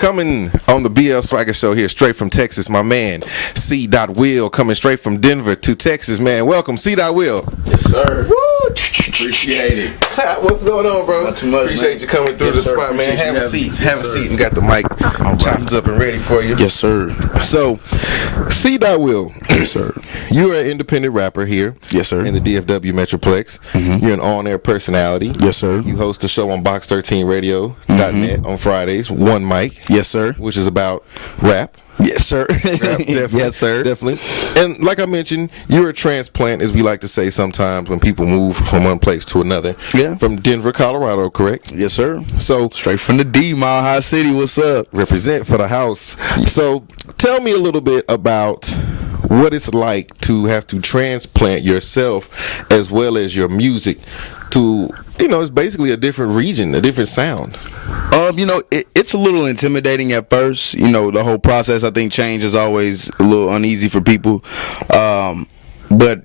coming on the BL Swagga Show here, straight from Texas. My man, C.Will, coming straight from Denver to Texas, man. Welcome, C.Will. Yes, sir. Woo! Appreciate it. What's going on, bro? Not too much, Appreciate man. you coming through the spot, man. Have a seat. Have a seat. And got the mic chopped up and ready for you. Yes, sir. So, C.Will. Yes, sir. You are an independent rapper here. Yes, sir. In the DFW Metroplex. You're an on-air personality. Yes, sir. You host a show on Box13Radio.net on Fridays, One M.I.C. Yes, sir. Which is about rap. Yes, sir. Definitely. Yes, sir. Definitely. And like I mentioned, you're a transplant, as we like to say sometimes when people move from one place to another. Yeah. From Denver, Colorado, correct? Yes, sir. So Straight from the D, Mile High City. What's up? represent for the house. So tell me a little bit about what it's like to have to transplant yourself as well as your music to, it's basically a different region, a different sound. It's a little intimidating at first. The whole process, I think change is always a little uneasy for people. But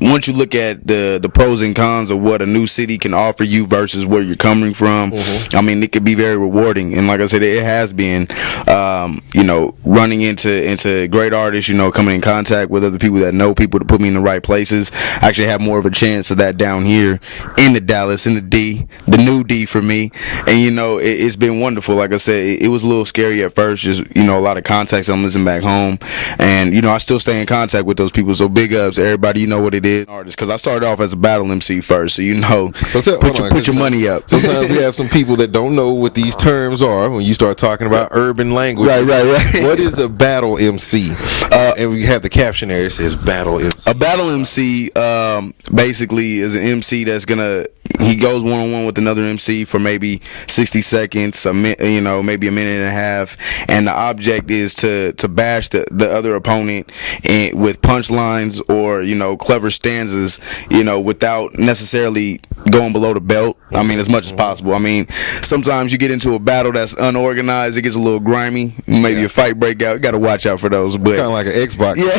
once you look at the pros and cons of what a new city can offer you versus where you're coming from, I mean, it could be very rewarding. And like I said, it has been, running into great artists, coming in contact with other people that know people to put me in the right places. I actually have more of a chance of that down here in the Dallas, in the D, the new D for me. And, it's been wonderful. Like I said, it was a little scary at first, just, a lot of contacts I'm missing back home. And, I still stay in contact with those people. So big ups. Everybody, what it is, artists, because I started off as a battle MC first, so so put your money up. Sometimes we have some people that don't know what these terms are when you start talking about urban language. Right. What is a battle MC? And we have the caption there. It says battle MC. A battle MC basically is an MC that's he goes one-on-one with another MC for maybe 60 seconds, maybe a minute and a half, and the object is to bash the other opponent with punchlines or clever stanzas, without necessarily going below the belt. I mean, as much as possible. I mean, sometimes you get into a battle that's unorganized, it gets a little grimy, maybe a fight break out. You got to watch out for those. But kind of like an Xbox. Yeah.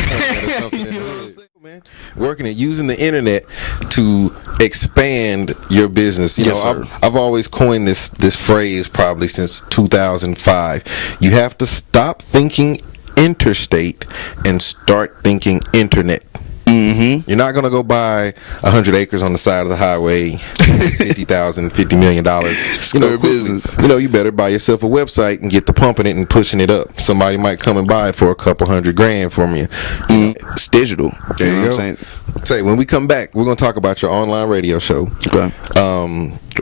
Working at using the internet to expand your business. Yes, sir. I've always coined this phrase probably since 2005. You have to stop thinking interstate and start thinking internet. You're not going to go buy 100 acres on the side of the highway, $50 million. Square business. You better buy yourself a website and get to pumping it and pushing it up. Somebody might come and buy it for a couple $100,000 from you. It's digital. There you go. What I'm saying? Say, when we come back, we're going to talk about your online radio show. Okay.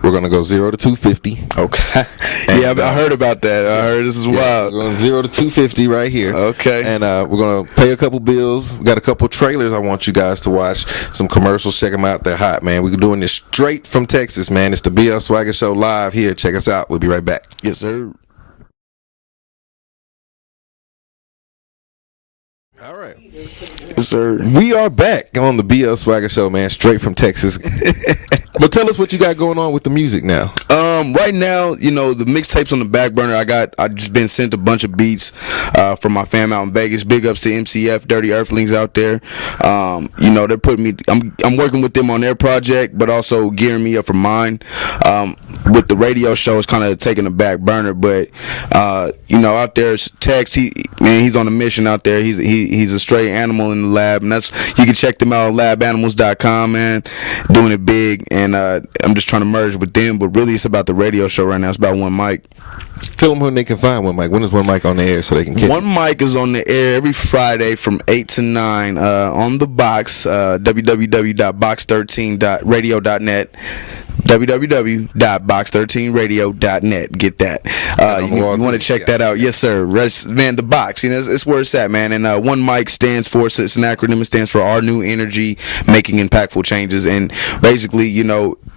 We're going to go 0 to 250. Okay. Yeah, I heard about that. I heard this is wild. We're going 0 to 250 right here. Okay. And we're going to pay a couple bills. We got a couple trailers I want you guys to watch. Some commercials. Check them out. They're hot, man. We're doing this straight from Texas, man. It's the BL Swagga Show live here. Check us out. We'll be right back. Yes, sir. All right. Yes, sir. We are back on the BL Swagga Show, man, straight from Texas. But tell us what you got going on with the music now. Right now, the mixtapes on the back burner. I just been sent a bunch of beats from my fam out in Vegas. Big ups to MCF, Dirty Earthlings out there. They're putting me. I'm working with them on their project, but also gearing me up for mine. With the radio show, it's kind of taking a back burner, but out there's Tex. He's on a mission out there. He's a straight animal in the lab, and you can check them out on labanimals.com, man. Doing it big, and I'm just trying to merge with them, but really it's about the radio show right now. It's about One M.I.C. Tell them when they can find One M.I.C. When is One M.I.C. on the air so they can catch One M.I.C. is on the air every Friday from 8 to 9 on the box, www.box13radio.net. www.box13radio.net. Get that. You want to check that out. Yes, sir. Man, the box, it's where it's at, man. And One M.I.C. stands for, it's an acronym. It stands for Our New Energy, Making Impactful Changes. And basically,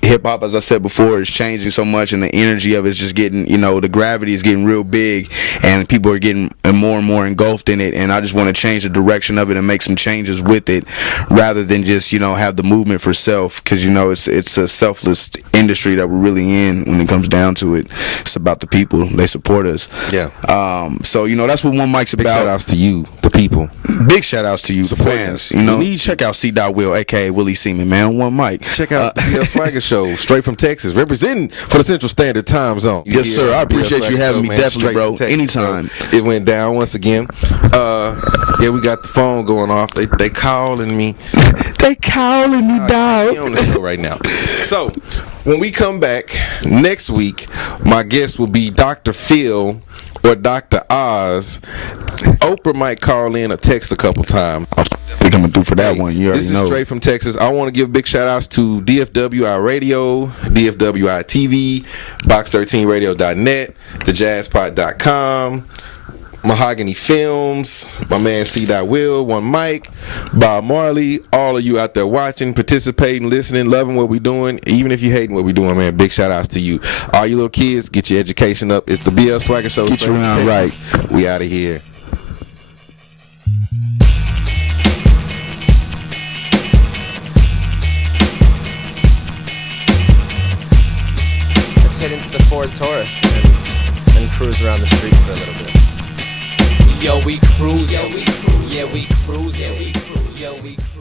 hip-hop, as I said before, is changing so much, and the energy of it is just getting, the gravity is getting real big, and people are getting more and more engulfed in it. And I just want to change the direction of it and make some changes with it, rather than just, have the movement for self, because, it's a selfless industry that we're really in when it comes down to it. It's about the people. They support us. Yeah. So, that's what One M.I.C.'s Big about. shout outs to you, the people. Big shout outs to you, the Support fans. us. Check out C.Will, a.k.a. Willie Seaman, man, One M.I.C. Check out the BL Swagga Show. Show, straight from Texas, representing for the Central Standard Time Zone. Yes, sir. I appreciate you having me. Definitely, bro. Anytime. It went down once again. Yeah, we got the phone going off. They calling me. They calling me, dog. We on the show right now. So when we come back next week, my guest will be Dr. Phil or Dr. Oz. Oprah might call in or text a couple times. We coming through for that one. You already this know. Is straight from Texas. I want to give big shout outs to DFWI Radio, DFWI TV, Box13Radio.net, TheJazzPot.com, Mahogany Films, my man C.Will, One M.I.C, Bob Marley, all of you out there watching, participating, listening, loving what we doing. Even if you hating what we doing, man, big shout outs to you. All you little kids, get your education up. It's the BL Swagga Show. Get you around right. We out of here. Let's head into the Ford Taurus and cruise around the streets for a little bit. Yo, we cruise, yeah, we cruise, yeah, we cruise, yeah, we cruise, yeah, we cruise.